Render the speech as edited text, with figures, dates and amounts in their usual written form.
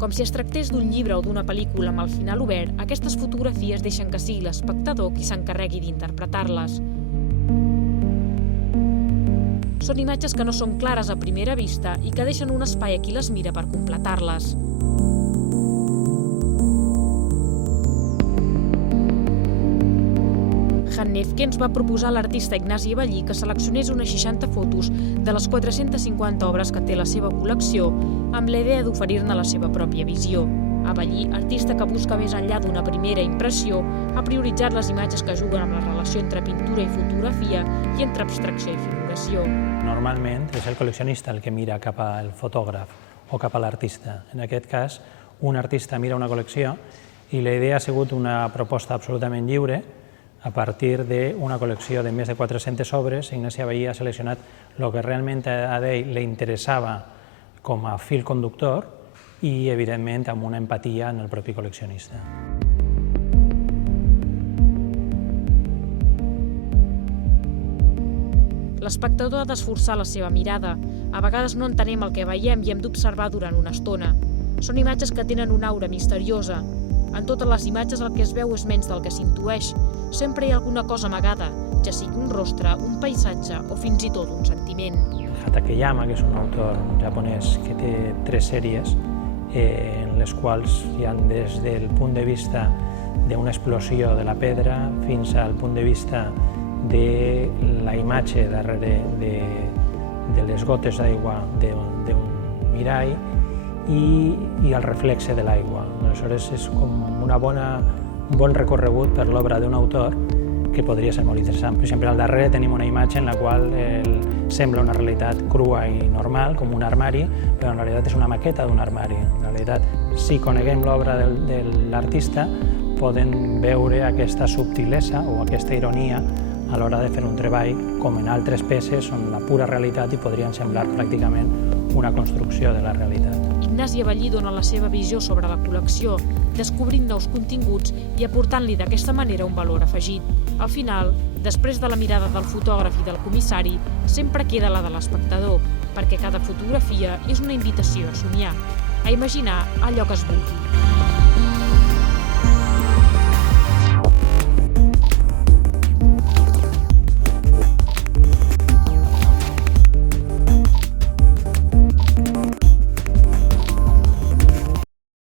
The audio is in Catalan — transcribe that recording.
Com si es tractés d'un llibre o d'una pel·lícula amb el final obert, aquestes fotografies deixen que sigui l'espectador qui s'encarregui d'interpretar-les. Són imatges que no són clares a primera vista i que deixen un espai a qui les mira per completar-les. Hanefke ens va proposar a l'artista Ignasi Abellí que seleccionés unes 60 fotos de les 450 obres que té la seva col·lecció amb la idea d'oferir-ne la seva pròpia visió. Abellí, artista que busca més enllà d'una primera impressió, ha prioritzat les imatges que juguen amb la relació entre pintura i fotografia i entre abstracció i figuració. Normalment és el col·leccionista el que mira cap al fotògraf o cap a l'artista. En aquest cas, un artista mira una col·lecció i la idea ha sigut una proposta absolutament lliure. A partir d'una col·lecció de més de 400 obres, Ignasi Abellí ha seleccionat el que realment a ell li interessava com a fil conductor i, evidentment, amb una empatia en el propi col·leccionista. L'espectador ha d'esforçar la seva mirada. A vegades no entenem el que veiem i hem d'observar durant una estona. Són imatges que tenen una aura misteriosa. En totes les imatges el que es veu és menys del que s'intueix. Sempre hi ha alguna cosa amagada, ja sigui un rostre, un paisatge o fins i tot un sentiment. Hatakeyama, que és un autor japonès que té 3 sèries en les quals hi ha des del punt de vista d'una explosió de la pedra fins al punt de vista de la imatge darrere de les gotes d'aigua d'un mirall i el reflexe de l'aigua. Aleshores, és com un bon recorregut per l'obra d'un autor que podria ser molt interessant. Per exemple, al darrere tenim una imatge en la qual sembla una realitat crua i normal, com un armari, però en realitat és una maqueta d'un armari. En realitat, si coneguem l'obra de l'artista, podem veure aquesta subtilesa o aquesta ironia a l'hora de fer un treball, com en altres peces, on la pura realitat hi podrien semblar pràcticament una construcció de la realitat. Ignasi Abellí dona la seva visió sobre la col·lecció, descobrint nous continguts i aportant-li d'aquesta manera un valor afegit. Al final, després de la mirada del fotògraf i del comissari, sempre queda la de l'espectador, perquè cada fotografia és una invitació a somiar, a imaginar allò que es vulgui.